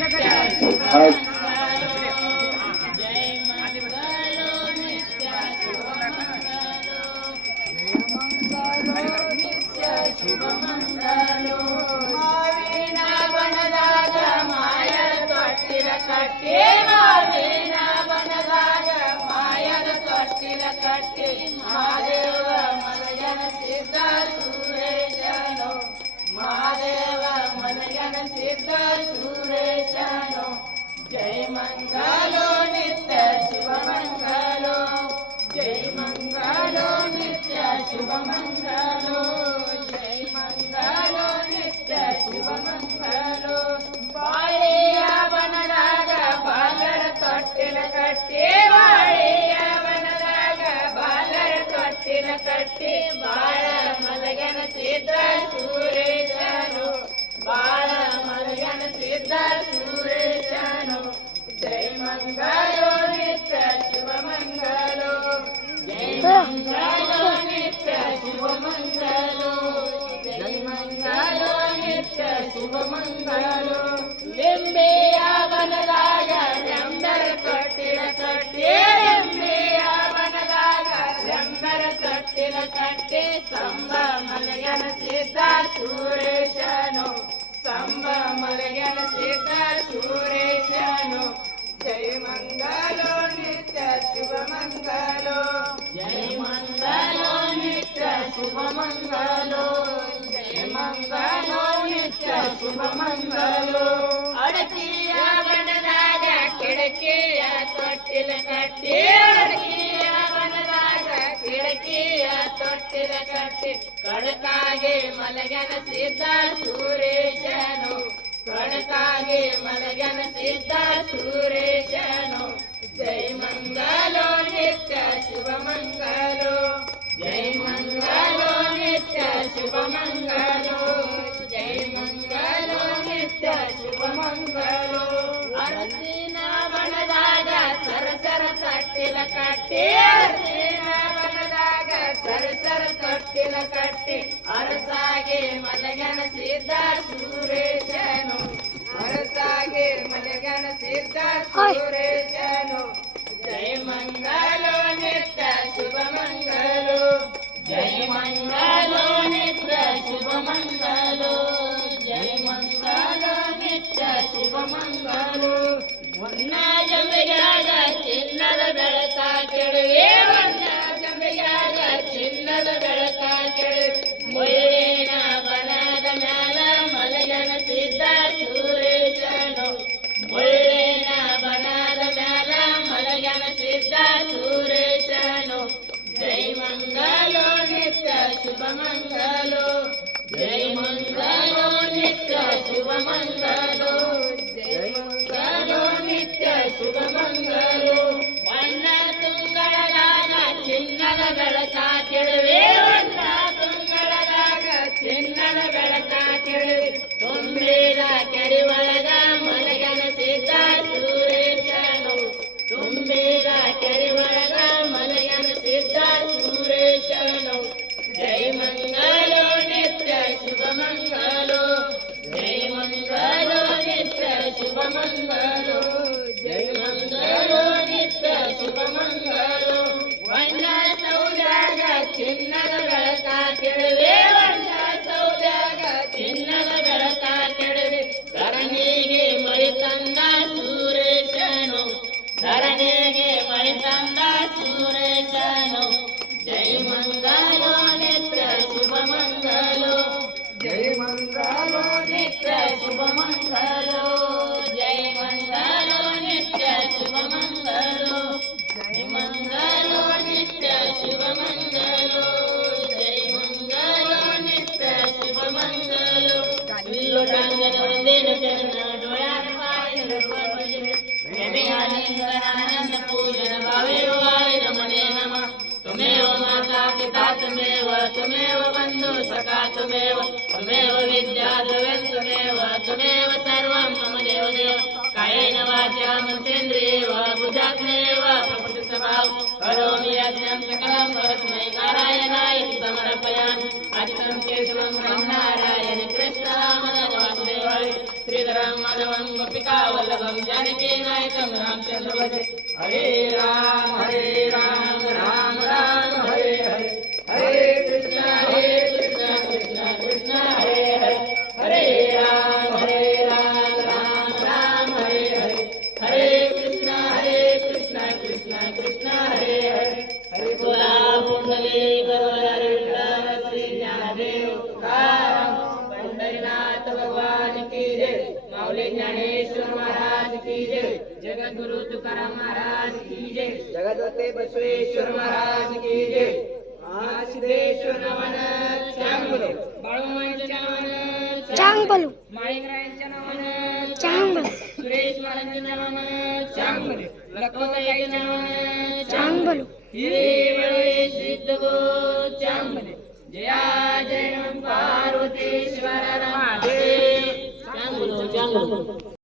नित्य शुभ जय मंगलो नित्य शुभ नित्य शुभ मंगलो ಮಾವಿನ ಬನದಾಗ ಮಾಯದ ತೊಟ್ಟಿಲ ಕಟ್ಟಿ ಮಾವಿನ ಬನದಾಗ ಮಾಯದ ತೊಟ್ಟಿಲ ಕಟ್ಟಿ ಮಹಾದೇವ ಮಲಗನ ಸಿದ್ಧ ಸುರೇಶನು ಮಹಾದೇವ ಮಲಗನ ಸಿದ್ಧ ಸುರೇಶನು ಜೈ ಮಂಗಲೋ ನಿತ್ಯ ಶಿವ ಮಂಗಲೋ ಜೈ ಮಂಗಲೋ ನಿತ್ಯ ಶಿವ ಮಂಗಲೋ ಜೈ ಮಂಗಲೋ ನಿತ್ಯ ಶಿವ ಮಂಗಲೋ ಬಾಳೆಯ ಬನದಾಗ ಬಾಲರ ತೊಟ್ಟಿಲ ಕಟ್ಟಿ ಬಾಳೆಯ ಬನದಾಗ ಬಾಲರ ತೊಟ್ಟಿಲ ಕಟ್ಟಿ ಬಾಳ ಮಲಗನ ಸಿದ್ಧ ಸುರೇಶನು ಬಾಳ ಮಲಗನ ಸಿದ್ಧ ಸುರೇಶನು ಜೈ ಮಂಗಲೋ ನಿತ್ಯ ಶಿವ ಮಂಗಲೋ ಜೈ ಮಂಗಲೋ ನಿತ್ಯ ಶಿವ ಮಂಗಲೋ ಜೈ ಮಂಗಲೋ ನಿತ್ಯ ಶಿವ ಮಂಗಲೋ ಲಿಂಬೆಯ ಬನದಾಗ ರಂಬರ ತೊಟ್ಟಿಲ ಕಟ್ಟಿ ಲಿಂಬೆಯ ಬನದಾಗ ರಂಬರ ತೊಟ್ಟಿಲ ಕಟ್ಟಿ ಸಂಬ ಮಲಗನ ಸಿದ್ಧ ಸುರೇಶನು ಸಂಬ ಮಲಗನ ಸಿದ್ಧ ಸುರೇಶನು ಜೈ ಮಂಗಲೋ ನಿತ್ಯ ಶಿವ ಮಂಗಲೋ ಜೈ ಮಂಗಲೋ ನಿತ್ಯ ಶಿವ ಮಂಗಲೋ ಜೈ ಮಂಗಲೋ ನಿತ್ಯ ಶಿವ ಮಂಗಲೋ ಅಡಕಿಯ ಬನದಾಗ ಕಿಡಕಿಯ ತೊಟ್ಟಿಲ ಕಟ್ಟಿ ಅಡಕಿಯ ಬನದಾಗ ಕಿಡಕಿಯ ತೊಟ್ಟಿಲ ಕಟ್ಟಿ ಕಡಕಾಗೆ ಮಲಗನ ಸಿದ್ಧ ಸುರೇಶನು ಕಡಕಾಗೆ ಮಲಗನ ಸಿದ್ಧ ಸುರೇಶನು ಜೈ ಮಂಗಲೋ ನಿತ್ಯ ಶಿವ ಮಂಗಲೋ ಜೈ ಮಂಗಲೋ ನಿತ್ಯ ಶಿವ ಮಂಗಲೋ ಜೈ ಮಂಗಲೋ ನಿತ್ಯ ಶಿವ ಮಂಗಲೋ ಅರಸಿನ ಬನದಾಗ ಸರಸರ ತೊಟ್ಟಿಲ ಕಟ್ಟಿ ಅರಸಿನ ಬನದಾಗ ಸರಸರ ತೊಟ್ಟಿಲ ಕಟ್ಟಿ ಅರಸಾಗೆ ಮಲಗನ ಸಿದ್ಧ ಸುರೇಶನು ಅರಸಾಗೆ ಮಲಗನ ಸಿದ್ಧ ಸುರೇಶನು ಜೈ ಮಂಗಲೋ ನಿತ್ಯ ಶಿವ ಮಂಗಲೋ ಜೈ ಮಂಗಲೋ ನಿತ್ಯ ಶಿವ ಮಂಗಲೋ ಜೈ ಮಂಗಲೋ ನಿತ್ಯ ಶಿವ ಮಂಗಲೋ ಒನ್ನ ಜಂಬಿಗಾಗ ಚಿನ್ನದ ಬೆಳಕ ಕೆಡವೆ ಒನ್ನ ಜಂಬಿಗಾಗ ಚಿನ್ನದ ಬೆಳಕ ಕೆಡವೆ ಮುಳ್ಳಿನ ಬನದ ಮ್ಯಾಲ ಮಲಗನ ಸಿದ್ಧ ಸುರೇಶನು ಮುಳ್ಳಿನ ಬನದ ಮ್ಯಾಲ ಮಲಗನ ಸಿದ್ಧ ಸುರೇಶನು ಜೈ ಮಂಗಲೋ ನಿತ್ಯ ಶುಭ ಮಂಗಲೋ ಜೈ ಮಂಗಲೋ ನಿತ್ಯ ಶುಭ ಮಂಗಲೋ ಜೈ ಮಂಗಲೋ ನಿತ್ಯ ಶುಭ ಮಂಗಲೋ ಬಣ್ಣ ತುಂಗಳದಾಗ ಚಿನ್ನದ ಬೆಳಕ ಕೆಡವೆ ಬಣ್ಣ ತುಂಗಳದಾಗ ಚಿನ್ನದ ಬೆಳಕ ಕೆಡವೆ ತುಂಬಿದ ಕೆರೆ ಒಳಗ ಮಲಗನ ಸಿದ್ಧ ಸುರೇಶನು ತುಂಬಿದ ಕೆರೆ ಒಳಗ ಮಲಗನ ಸಿದ್ಧ ಸುರೇಶನು ಜೈ ಮಂಗಲೋ ನಿತ್ಯ ಶುಭ ಮಂಗಲೋ ಜೈ ಮಂಗಲೋ ನಿತ್ಯ ಶುಭ ಮಂಗಲೋ ಜೈ ಮಂಗಲೋ ನಿತ್ಯ ಶುಭ ಮಂಗಲೋ ವಣ್ಣ ಸೌದಾಗ ಚಿನ್ನದ ಬೆಳಕ ಕೆಡವೆ ವಣ್ಣ ಸೌದಾಗ ಚಿನ್ನದ ಬೆಳಕ ಕೆಡವೆ ಧರಣಿಗೆ ಮಳಿ ತಂದ ಸುರೇಶನು ಧರಣಿಗೆ ಮಳಿ ತಂದ ಸುರೇಶನು ಜೈ ಮಂಗಲೋ ನಿತ್ಯ ಶುಭ ಮಂಗಲೋ ಜೈ ಮಂಗಲೋ ನಿತ್ಯ ಶುಭ ಮಂಗಲೋ ಜೈ ಮಂಗಲೋ ನಿತ್ಯ ಶುಭ ಮಂಗಲೋ ಜೈ ಮಂಗಲೋ ನಿತ್ಯ ಶುಭ ಮಂಗಲೋ ಜೈ ಮಂಗಲೋ ನಿತ್ಯ ಶುಭ ಮಂಗಲೋ ಇಲ್ಲೋ ಡಂಗನ ಒಂದೇನ ಚರಣ ಡೋಯಾರ ಬಾಯಿನ ಪೂಜನೆ ಆನಂದ ಪೂಜನ ಭಾವೇವ ರಮಣೇ ನಮಃ ತುಮೇವ ಮಾತಾ ಪಿತಾ ತುಮೇವ ತುಮೇವ ಬಂಧು ಸಖಾ ತುಮೇವ ತುಮೇವ ವಿದ್ಯಾ ದ್ರವ್ಯಂ ತುಮೇವ ತುಮೇವ ಸರ್ವಂ ಮಮ ದೇವ ದೇವ ಕಾಯೇನ ವಾಚಾ ಮನಸೇಂದ್ರಿಯೇವ ಬುದ್ಧಾತ್ಮೇವ ಪ್ರಕೃತಿ ಸ್ವಭಾವ ಕರೋಮಿ ಯಜ್ಞಂ ಸಕಲಂ ಪರಸ್ಮೈ ನಾರಾಯಣಾಯ ಸಮರ್ಪಯಾಮಿ ಅಚ್ಯುತಂ ಕೇಶವಂ ರಾಮನಾರಾಯಣ ಕೃಷ್ಣ ವಾಸುದೇವ हरे श्रीधरं माधवं गोपिका वल्लभं जानकी नायकं रामचंद्र भजे हरे राम राम राम हरे हरे हरे कृष्ण कृष्ण कृष्ण हरे हरे हरे राम राम राम हरे हरे हरे कृष्ण कृष्ण कृष्ण हरे हरे हरे बोला पुंडली गरुडहरी विठ्ठल श्री ज्ञानदेव तुकाराम पंढरीनाथ भगवान की जय माऊली ज्ञानेश्वर महाराज की जय जगद्गुरु तुकाराम महाराज की जय जगद्वते बसवेश्वर महाराज की जय महासिद्धेश्वर नावानं चांग बोलो बाळूमांच्या नावानं चांग बोलू माळिंगरायांच्या नावानं चांग बोलू सुरेश महाराजांच्या नावानं चांग बोलो लखनताईच्या नावानं चांग बोलू हिरे वळे सिद्ध गो चांग बोलो जया जय पार्वतीश्वर राम चांग बोलो